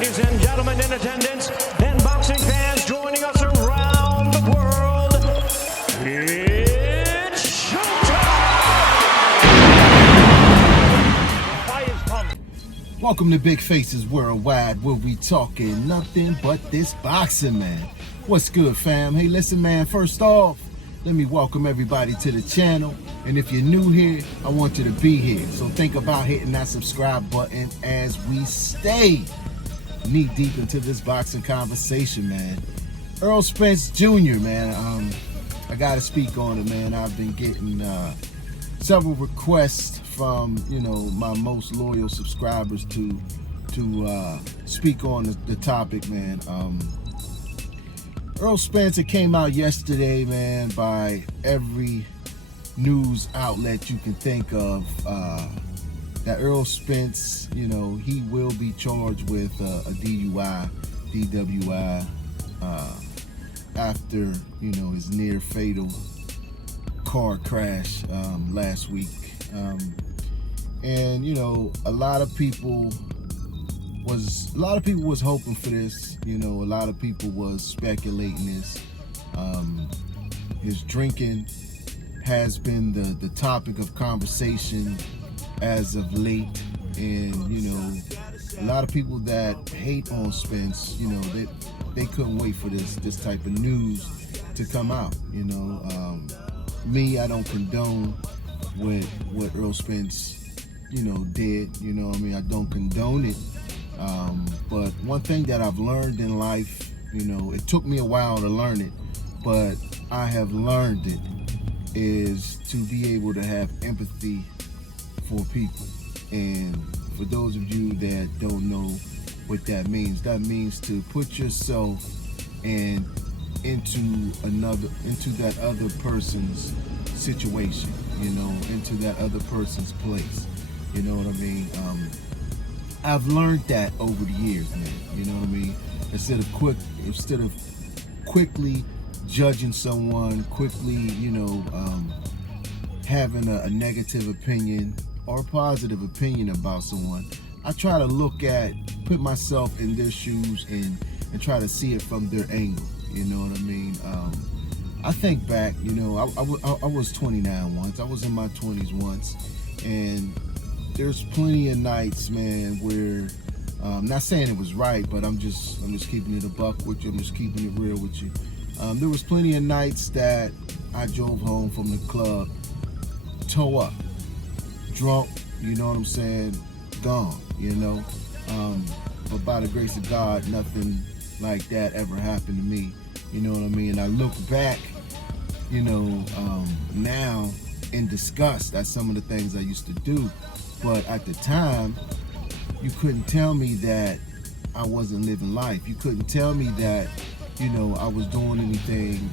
Ladies and gentlemen in attendance and boxing fans joining us around the world, it's showtime! Welcome to Big Faces Worldwide, where we talking nothing but this boxing, man. What's good, fam? Hey, listen, man, first off, let me welcome everybody to the channel. And if you're new here, I want you to be here. So think about hitting that subscribe button as we stay knee deep into this boxing conversation, man. Errol Spence Jr., man, I gotta speak on it, man. I've been getting several requests from, my most loyal subscribers to speak on the topic, man. Errol Spence, it came out yesterday, man, by every news outlet you can think of, that Errol Spence, he will be charged with a DWI, after, his near fatal car crash last week. And, a lot of people was hoping for this. A lot of people was speculating this. His drinking has been the topic of conversation as of late, and a lot of people that hate on Spence, they couldn't wait for this type of news to come out. Me, I don't condone what Errol Spence did. I don't condone it. But one thing that I've learned in life, it took me a while to learn it, but I have learned it, is to be able to have empathy for people. And for those of you that don't know what that means to put yourself into that other person's situation, into that other person's place. You know what I mean? I've learned that over the years, man. You know what I mean? Instead of quickly judging someone, quickly, having a negative opinion or a positive opinion about someone, I try to put myself in their shoes and try to see it from their angle. You know what I mean? I think back, I was 29 once. I was in my 20s once, and there's plenty of nights, man, where not saying it was right, but I'm just keeping it a buck with you. I'm just keeping it real with you. There was plenty of nights that I drove home from the club, toe up, drunk, you know what I'm saying, gone, but by the grace of God, nothing like that ever happened to me, you know what I mean? And I look back, now in disgust at some of the things I used to do, but at the time, you couldn't tell me that I wasn't living life. You couldn't tell me that, I was doing anything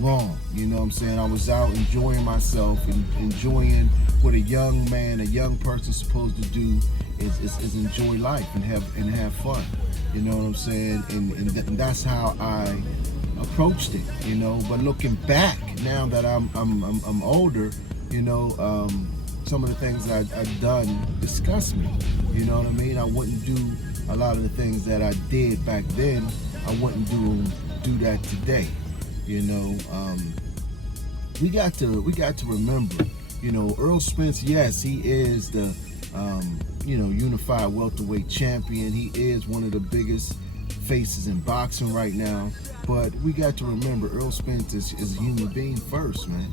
wrong. You know what I'm saying? I was out enjoying myself and enjoying what a young man, a young person's supposed to do is enjoy life and have fun. You know what I'm saying? And that's how I approached it. But looking back now that I'm older, some of the things I've done disgust me. You know what I mean? I wouldn't do a lot of the things that I did back then. I wouldn't do that today. We got to remember, Errol Spence, yes, he is the unified welterweight champion. He is one of the biggest faces in boxing right now. But we got to remember, Errol Spence is a human being first, man.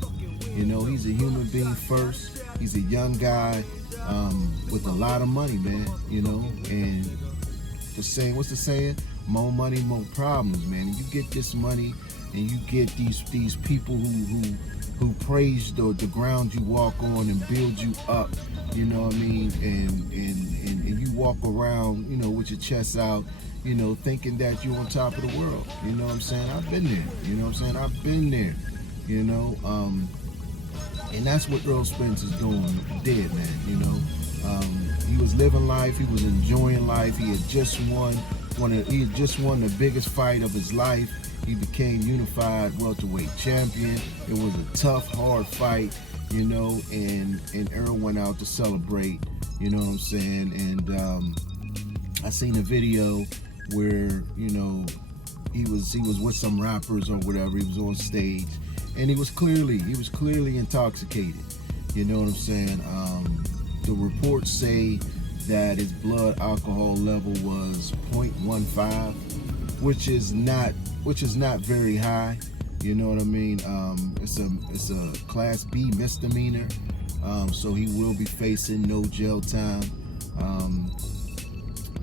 He's a human being first. He's a young guy with a lot of money, man. And what's the saying? More money, more problems, man. And you get this money, and you get these people who praise the ground you walk on and build you up. You know what I mean? And you walk around, with your chest out, thinking that you're on top of the world. You know what I'm saying? I've been there. You know what I'm saying? I've been there. And that's what Errol Spence is did, man. He was living life. He was enjoying life. He had just won the biggest fight of his life. He became unified welterweight champion. It was a tough, hard fight, and Errol went out to celebrate. You know what I'm saying? And I seen a video where, you know, he was with some rappers or whatever. He was on stage, and he was clearly intoxicated. You know what I'm saying? The reports say that his blood alcohol level was 0.15, which is not very high. You know what I mean? It's a Class B misdemeanor, so he will be facing no jail time.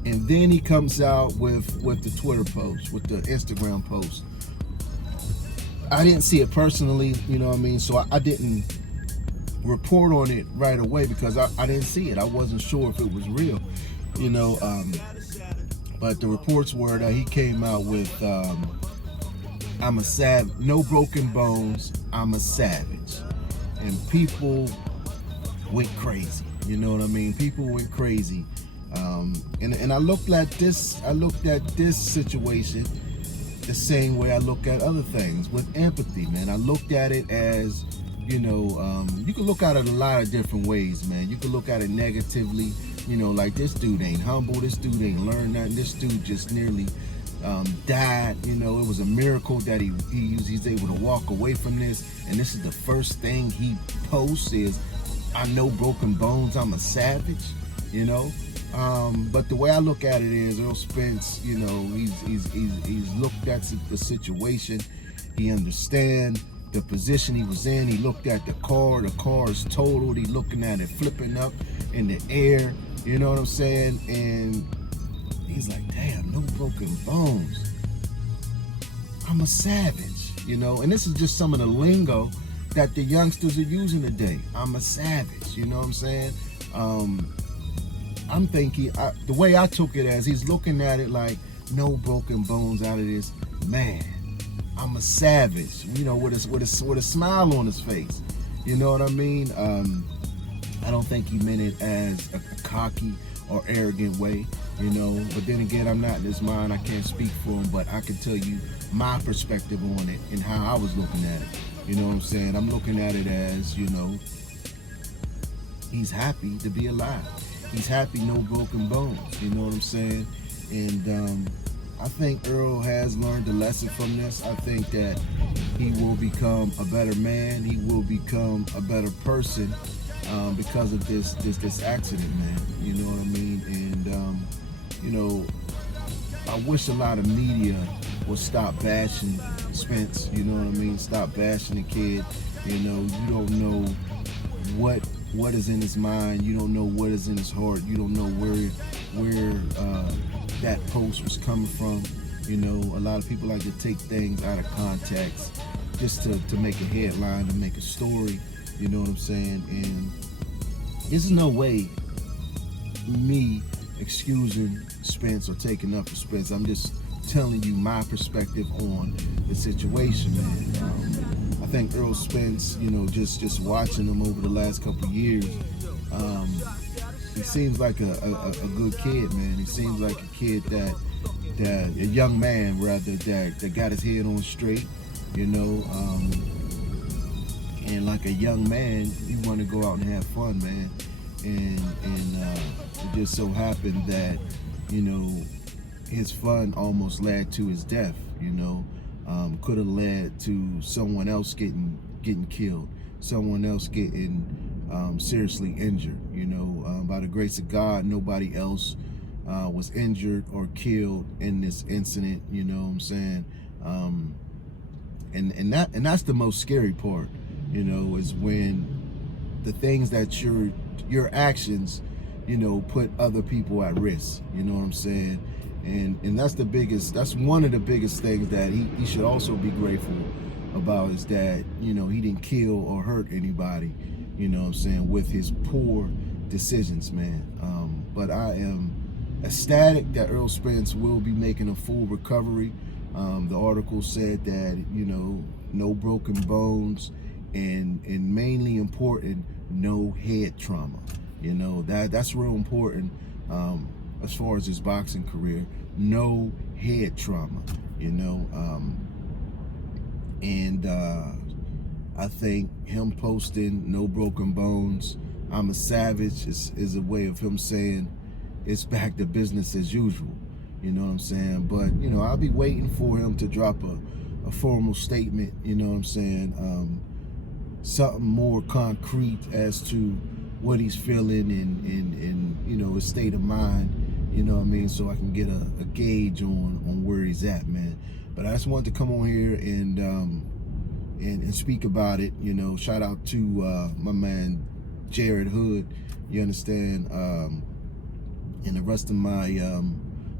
And then he comes out with the Twitter post, with the Instagram post. I didn't see it personally, you know what I mean? So I didn't report on it right away because I didn't see it. I wasn't sure if it was real, you know. But the reports were that he came out with, I'm a savage, no broken bones, I'm a savage. And people went crazy, you know what I mean? People went crazy. And I looked at this situation the same way I look at other things, with empathy, man. I looked at it as, you know, you can look at it a lot of different ways, man. You can look at it negatively, you know, like this dude ain't humble, this dude ain't learned nothing, this dude just nearly died. You know, it was a miracle that he's able to walk away from this, and this is the first thing he posts is, I know broken bones, I'm a savage, you know. But the way I look at it is, Errol Spence, you know, he's looked at the situation. He understands the position he was in. He looked at the car is totaled. He looking at it flipping up in the air, you know what I'm saying? And he's like, damn, no broken bones, I'm a savage, you know. And this is just some of the lingo that the youngsters are using today. I'm a savage, you know what I'm saying? I'm thinking, the way I took it as, he's looking at it like, no broken bones out of this, man, I'm a savage, you know, with a smile on his face, you know what I mean? I don't think he meant it as a cocky or arrogant way, you know, but then again, I'm not in his mind, I can't speak for him, but I can tell you my perspective on it and how I was looking at it, you know what I'm saying? I'm looking at it as, you know, he's happy to be alive. He's happy, no broken bones, you know what I'm saying? And I think Errol has learned a lesson from this. I think that he will become a better man. He will become a better person because of this accident, man. You know what I mean? And you know, I wish a lot of media would stop bashing Spence. You know what I mean? Stop bashing the kid. You know, you don't know what is in his mind. You don't know what is in his heart. You don't know where that post was coming from. You know, a lot of people like to take things out of context just to make a headline, to make a story. You know what I'm saying? And there's no way me excusing Spence or taking up for Spence. I'm just telling you my perspective on the situation, man. I think Errol Spence, you know, just watching him over the last couple of years, he seems like a good kid, man. He seems like a kid that a young man rather that got his head on straight, you know. And like a young man, you want to go out and have fun, man. And it just so happened that, you know, his fun almost led to his death, you know. Could have led to someone else getting killed, someone else getting seriously injured, you know. By the grace of God, nobody else was injured or killed in this incident, you know what I'm saying? And that's the most scary part, you know, is when the things that your actions, you know, put other people at risk, you know what I'm saying? And that's one of the biggest things that he should also be grateful about, is that, you know, he didn't kill or hurt anybody, you know what I'm saying, with his poor decisions, man. But I am ecstatic that Errol Spence will be making a full recovery. The article said that, you know, no broken bones, and mainly important, no head trauma. You know, that's real important. As far as his boxing career, no head trauma, you know. And I think him posting no broken bones, I'm a savage, is a way of him saying, it's back to business as usual. You know what I'm saying? But, you know, I'll be waiting for him to drop a formal statement, you know what I'm saying? Something more concrete as to what he's feeling and you know, his state of mind, you know what I mean? So I can get a gauge on where he's at, man. But I just wanted to come on here and speak about it, you know. Shout out to my man Jared Hood, you understand, and the rest of my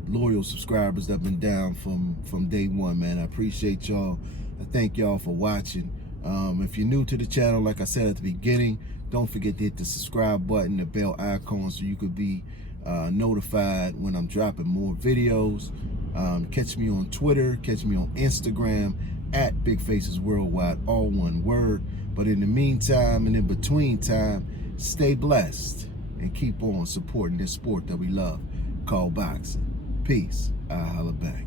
loyal subscribers that have been down from day one, man. I appreciate y'all. I thank y'all for watching. If you're new to the channel, like I said at the beginning, don't forget to hit the subscribe button, the bell icon, so you could be notified when I'm dropping more videos. Catch me on Twitter, catch me on Instagram at Big Faces Worldwide, all one word. But in the meantime and in between time, stay blessed and keep on supporting this sport that we love called boxing. Peace. I'll holla back.